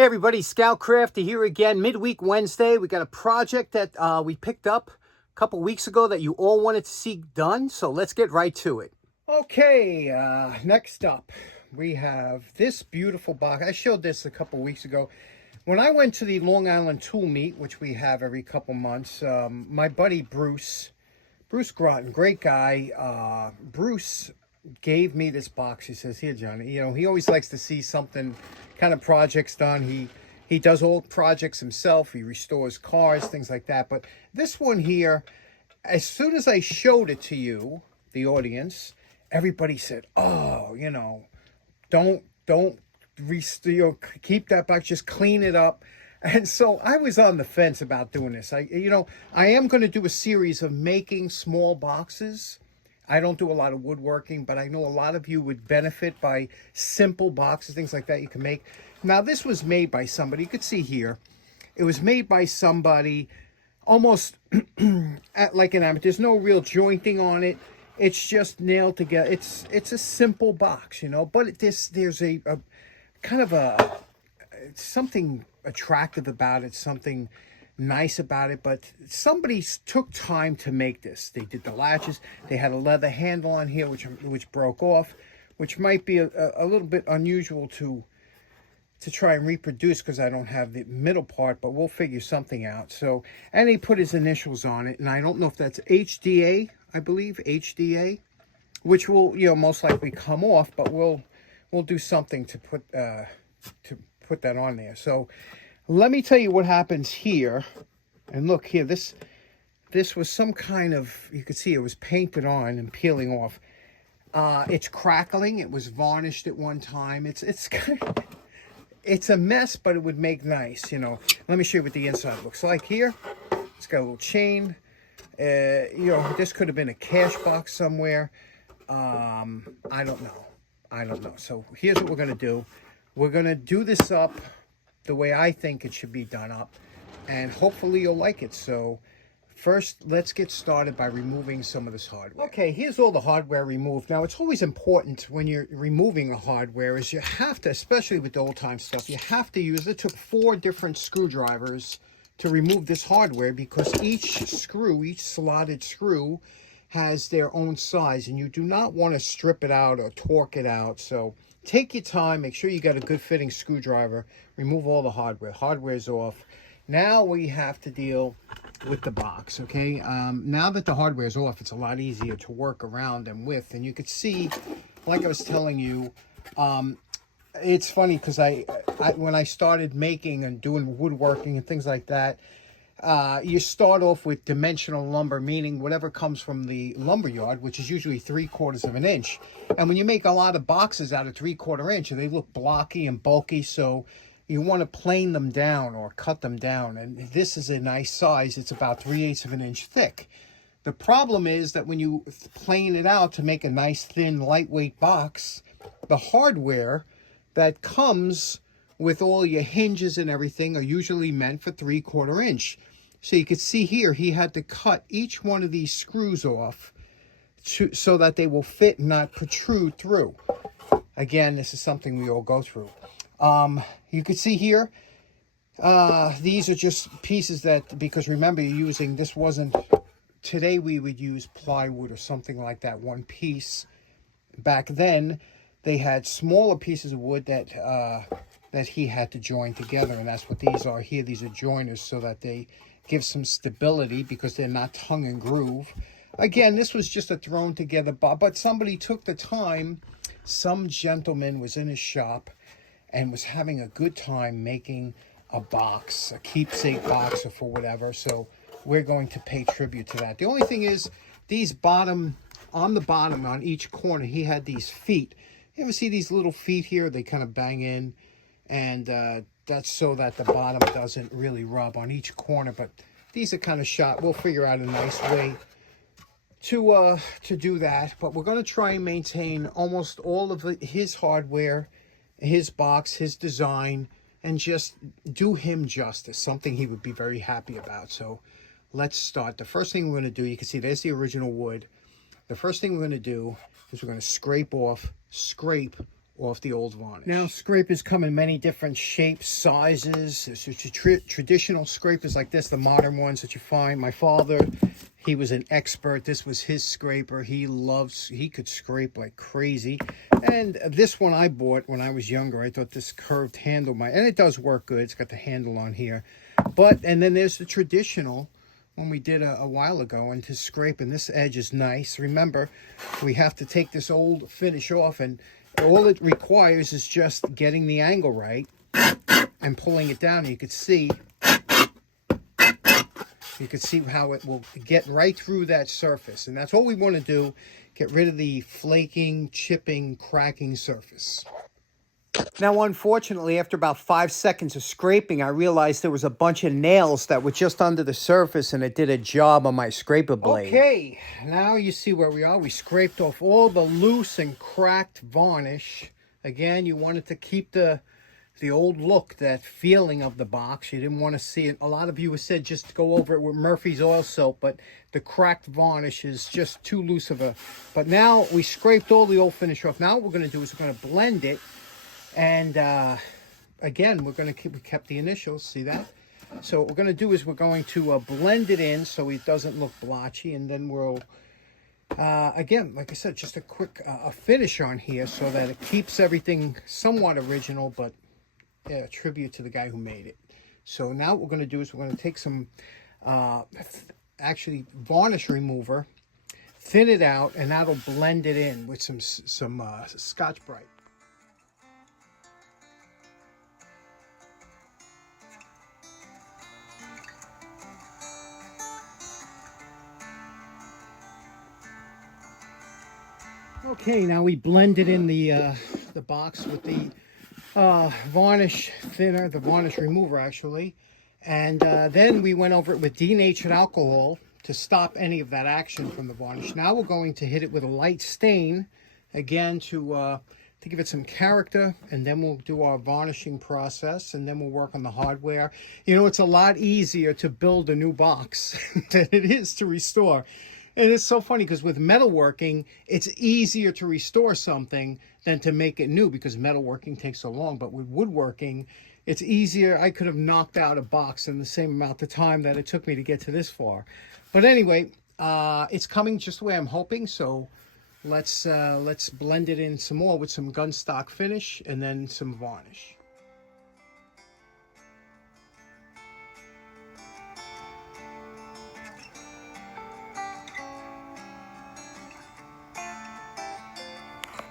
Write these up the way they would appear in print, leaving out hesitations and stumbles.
Hey everybody, Scout Crafty here again, midweek Wednesday. We got a project that we picked up a couple weeks ago that you all wanted to see done, so let's get right to it. Okay, next up we have this beautiful box. I showed this a couple weeks ago. When I went to the Long Island Tool Meet, which we have every couple months, my buddy Bruce Groton, great guy, Bruce gave me this box. He says, here, Johnny, you know, he always likes to see something kind of projects done. He does old projects himself. He restores cars, things like that. But this one here, as soon as I showed it to you, the audience, everybody said, oh, you know, don't keep that box, just clean it up. And so I was on the fence about doing this. I am going to do a series of making small boxes. I don't do a lot of woodworking, but I know a lot of you would benefit by simple boxes, things like that you can make. Now, this was made by somebody. You could see here. It was made by somebody almost like an amateur. There's no real jointing on it. It's just nailed together. It's a simple box, you know, but there's a kind of something attractive about it, something nice about it. But somebody took time to make this. They did the latches. They had a leather handle on here which broke off, which might be a little bit unusual to try and reproduce because I don't have the middle part, but we'll figure something out. So, and he put his initials on it, and I don't know if that's HDA, I believe, HDA, which will, you know, most likely come off, but we'll do something to put that on there. So let me tell you what happens here. And look here, this was some kind of, you can see it was painted on and peeling off. It's crackling. It was varnished at one time. It's kind of, it's a mess, but it would make nice, you know. Let me show you what the inside looks like here. It's got a little chain. You know, this could have been a cash box somewhere. I don't know. So here's what we're going to do. We're going to do this up the way I think it should be done up, and hopefully you'll like it. So first, let's get started by removing some of this hardware. Okay, here's all the hardware removed. Now, it's always important when you're removing the hardware is you have to, especially with the old-time stuff, you have to use, it took 4 different screwdrivers to remove this hardware because each slotted screw has their own size, and you do not want to strip it out or torque it out. So take your time, make sure you got a good fitting screwdriver, remove all the hardware. Hardware's off. Now we have to deal with the box, okay? Now that the hardware is off, it's a lot easier to work around and with. And you could see, like I was telling you, it's funny because when I started making and doing woodworking and things like that, you start off with dimensional lumber, meaning whatever comes from the lumber yard, which is usually 3/4 of an inch. And when you make a lot of boxes out of 3/4 inch, they look blocky and bulky, so you want to plane them down or cut them down. And this is a nice size. It's about 3/8 of an inch thick. The problem is that when you plane it out to make a nice, thin, lightweight box, the hardware that comes with all your hinges and everything are usually meant for 3/4 inch. So you can see here, he had to cut each one of these screws off so that they will fit and not protrude through. Again, this is something we all go through. You can see here, these are just pieces that, because remember you're using, this wasn't, today we would use plywood or something like that, one piece. Back then, they had smaller pieces of wood that he had to join together, and that's what these are here. These are joiners so that they give some stability because they're not tongue and groove. Again, this was just a thrown together box, but somebody took the time. Some gentleman was in his shop and was having a good time making a box, a keepsake box or for whatever. So we're going to pay tribute to that. The only thing is these on the bottom on each corner, he had these feet. You ever see these little feet here? They kind of bang in, and that's so that the bottom doesn't really rub on each corner. But these are kind of shot. We'll figure out a nice way to do that. But we're going to try and maintain almost all of his hardware, his box, his design, and just do him justice, something he would be very happy about. So let's start. The first thing we're going to do, you can see there's the original wood. The first thing we're going to do is we're going to scrape off the old varnish. Now, scrapers come in many different shapes, sizes. There's traditional scrapers like this, the modern ones that you find. My father, he was an expert. This was his scraper. He could scrape like crazy. And this one I bought when I was younger. I thought this curved handle and it does work good. It's got the handle on here. And then there's the traditional one we did a while ago, and to scrape, and this edge is nice. Remember, we have to take this old finish off, and all it requires is just getting the angle right and pulling it down. You could see how it will get right through that surface. And that's all we want to do, get rid of the flaking, chipping, cracking surface. Now, unfortunately, after about 5 seconds of scraping, I realized there was a bunch of nails that were just under the surface, and it did a job on my scraper blade. Okay, now you see where we are. We scraped off all the loose and cracked varnish. Again, you wanted to keep the old look, that feeling of the box. You didn't want to see it. A lot of you have said just go over it with Murphy's oil soap, but the cracked varnish is just too loose of a... But now we scraped all the old finish off. Now what we're going to do is we're going to blend it. And again, we kept the initials, see that? So what we're going to do is we're going to blend it in so it doesn't look blotchy, and then we'll, again, like I said, just a quick a finish on here so that it keeps everything somewhat original, but a tribute to the guy who made it. So now what we're going to do is we're going to take some, actually, varnish remover, thin it out, and that'll blend it in with some Scotch-Brite. Okay, now we blended in the box with the varnish thinner, the varnish remover actually, and then we went over it with denatured alcohol to stop any of that action from the varnish. Now we're going to hit it with a light stain, again to give it some character, and then we'll do our varnishing process, and then we'll work on the hardware. You know, it's a lot easier to build a new box than it is to restore. And it's so funny because with metalworking, it's easier to restore something than to make it new because metalworking takes so long. But with woodworking, it's easier. I could have knocked out a box in the same amount of time that it took me to get to this far. But anyway, it's coming just the way I'm hoping. So let's blend it in some more with some gunstock finish and then some varnish.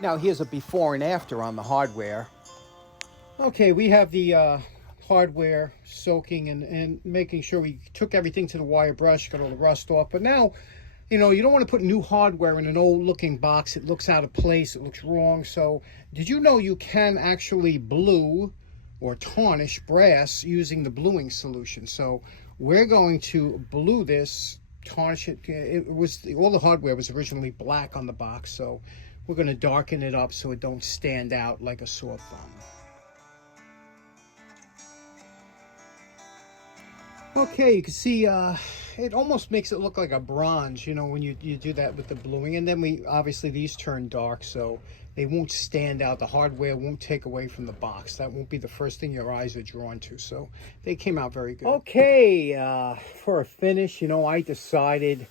Now here's a before and after on the hardware. Okay, we have the hardware soaking and making sure we took everything to the wire brush, got all the rust off. But now, you know, you don't want to put new hardware in an old looking box. It looks out of place, it looks wrong. So did you know you can actually blue or tarnish brass using the bluing solution? So we're going to blue this, tarnish it. All the hardware was originally black on the box, so we're going to darken it up so it don't stand out like a sore thumb. Okay, you can see it almost makes it look like a bronze, you know, when you do that with the bluing. And then obviously these turn dark, so they won't stand out. The hardware won't take away from the box. That won't be the first thing your eyes are drawn to. So they came out very good. Okay, for a finish, you know, I decided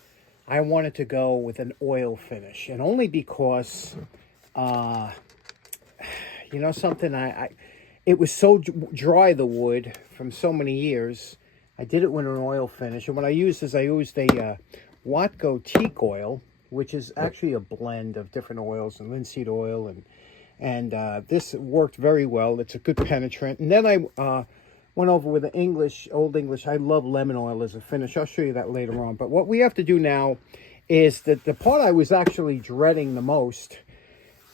I wanted to go with an oil finish, and only because, you know something, it was so dry, the wood, from so many years. I did it with an oil finish, and what I used is a Watco teak oil, which is actually a blend of different oils and linseed oil, and this worked very well. It's a good penetrant. And then I went over with the Old English. I love lemon oil as a finish. I'll show you that later on. But what we have to do now is that the part I was actually dreading the most,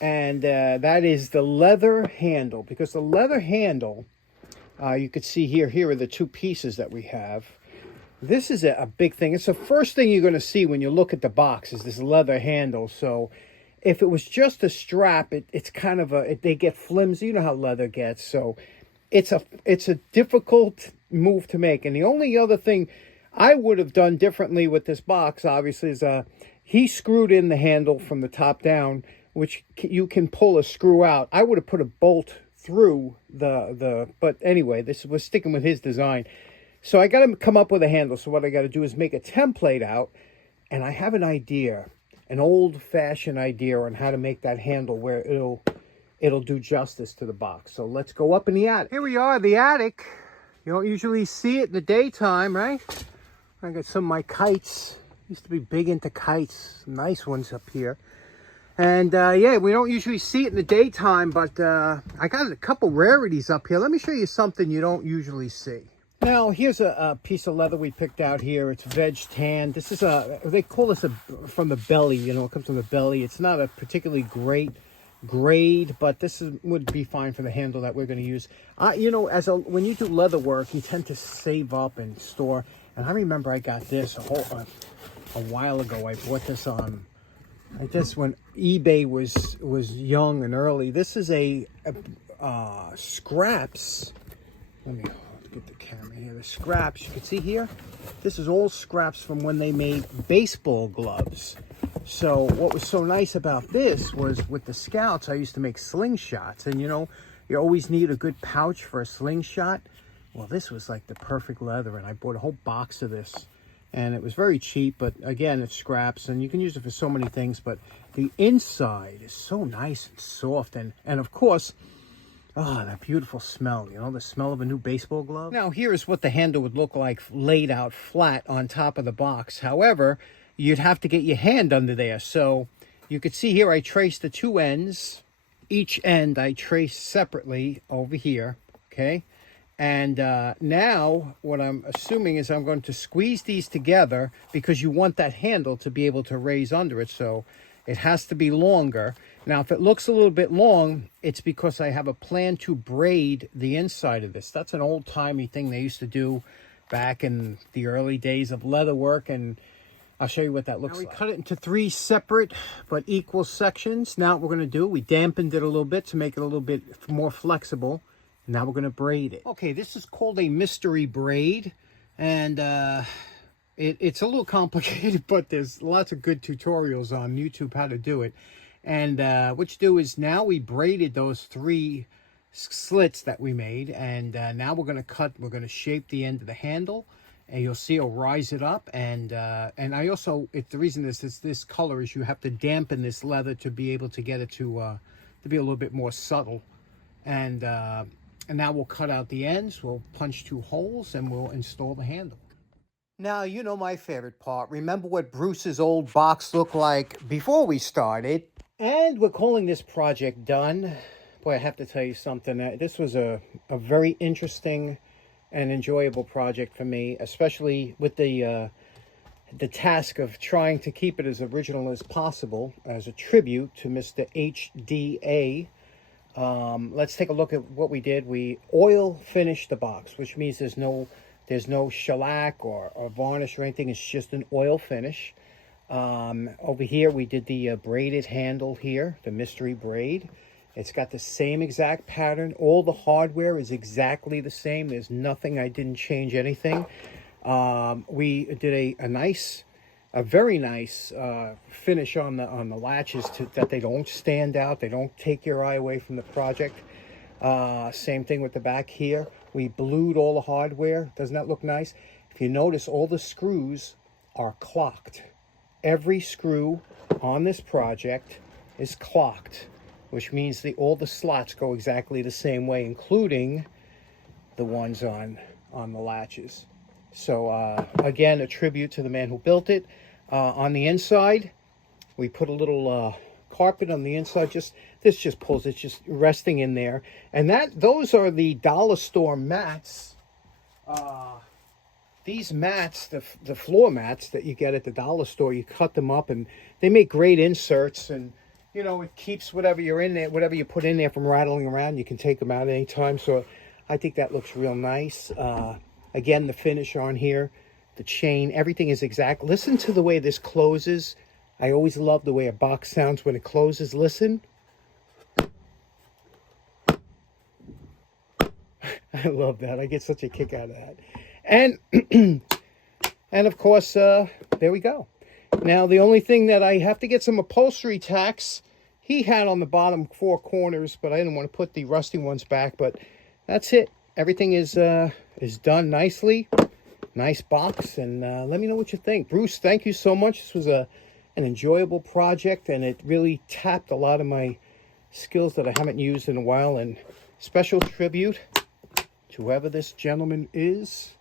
and that is the leather handle. Because the leather handle, you could see here are the two pieces that we have. This is a big thing. It's the first thing you're going to see when you look at the box is this leather handle. So if it was just a strap, it's kind of they get flimsy. You know how leather gets. So it's a difficult move to make. And the only other thing I would have done differently with this box, obviously, is he screwed in the handle from the top down which you can pull a screw out. I would have put a bolt through but anyway, this was sticking with his design. So I got to come up with a handle. So what I got to do is make a template out, and I have an idea, an old-fashioned idea on how to make that handle where it'll do justice to the box. So let's go up in the attic. Here we are, the attic. You don't usually see it in the daytime, right? I got some of my kites. Used to be big into kites. Some nice ones up here. And yeah, we don't usually see it in the daytime, but I got a couple rarities up here. Let me show you something you don't usually see. Now, here's a piece of leather we picked out here. It's veg tan. This is they call this from the belly, you know, it comes from the belly. It's not a particularly great grade, but would be fine for the handle that we're going to use. You know, when you do leather work, you tend to save up and store. And I remember I got this a while ago. I bought this on, I guess when eBay was young and early. This is a scraps. Let me get the camera here. The scraps, you can see here. This is all scraps from when they made baseball gloves. So what was so nice about this was with the Scouts, I used to make slingshots. And you know, you always need a good pouch for a slingshot. Well, this was like the perfect leather, and I bought a whole box of this. And it was very cheap, but again, it's scraps, and you can use it for so many things. But the inside is so nice and soft, and of course, that beautiful smell, you know, the smell of a new baseball glove. Now, here's what the handle would look like laid out flat on top of the box. However, you'd have to get your hand under there. So you could see here, I traced the two ends. Each end I traced separately over here, okay? And now what I'm assuming is I'm going to squeeze these together because you want that handle to be able to raise under it. So it has to be longer. Now, if it looks a little bit long, it's because I have a plan to braid the inside of this. That's an old-timey thing they used to do back in the early days of leather work, and I'll show you what that looks like. We cut it into 3 separate but equal sections. Now what we're going to do, we dampened it a little bit to make it a little bit more flexible. Now we're going to braid it. Okay, this is called a mystery braid, and it's a little complicated, but there's lots of good tutorials on YouTube how to do it. And what you do is now we braided those 3 slits that we made, and now we're going to shape the end of the handle, and you'll see I'll rise it up. And I also, the reason this color is you have to dampen this leather to be able to get it to be a little bit more subtle. And now we'll cut out the ends, we'll punch 2 holes, and we'll install the handle. Now, you know my favorite part. Remember what Bruce's old box looked like before we started? And we're calling this project done. Boy, I have to tell you something. This was a very interesting and enjoyable project for me, especially with the task of trying to keep it as original as possible as a tribute to Mr. HDA. Let's take a look at what we did. We oil finished the box, which means there's no shellac or varnish or anything. It's just an oil finish. Over here we did the braided handle here, the mystery braid. It's got the same exact pattern. All the hardware is exactly the same. There's nothing, I didn't change anything. We did a very nice finish on the latches that they don't stand out. They don't take your eye away from the project. Same thing with the back here. We blued all the hardware. Doesn't that look nice? If you notice, all the screws are clocked. Every screw on this project is clocked, which means all the slots go exactly the same way, including the ones on the latches. So again, a tribute to the man who built it. On the inside, we put a little carpet on the inside. This just pulls. It's just resting in there. And those are the dollar store mats. These mats, the floor mats that you get at the dollar store, you cut them up, and they make great inserts. And you know, it keeps whatever you're in there, whatever you put in there from rattling around. You can take them out anytime. So I think that looks real nice. Again, the finish on here, the chain, everything is exact. Listen to the way this closes. I always love the way a box sounds when it closes. Listen. I love that. I get such a kick out of that. And and of course, there we go. Now, the only thing that I have to get some upholstery tacks he had on the bottom 4 corners, but I didn't want to put the rusty ones back. But that's it. Everything is done nicely. Nice box, and let me know what you think. Bruce, thank you so much. This was an enjoyable project, and it really tapped a lot of my skills that I haven't used in a while. And special tribute to whoever this gentleman is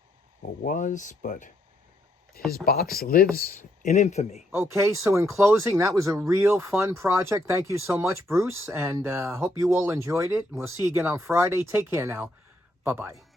or was, but his box lives in infamy. Okay, so in closing, that was a real fun project. Thank you so much, Bruce, and hope you all enjoyed it. We'll see you again on Friday. Take care now. Bye-bye.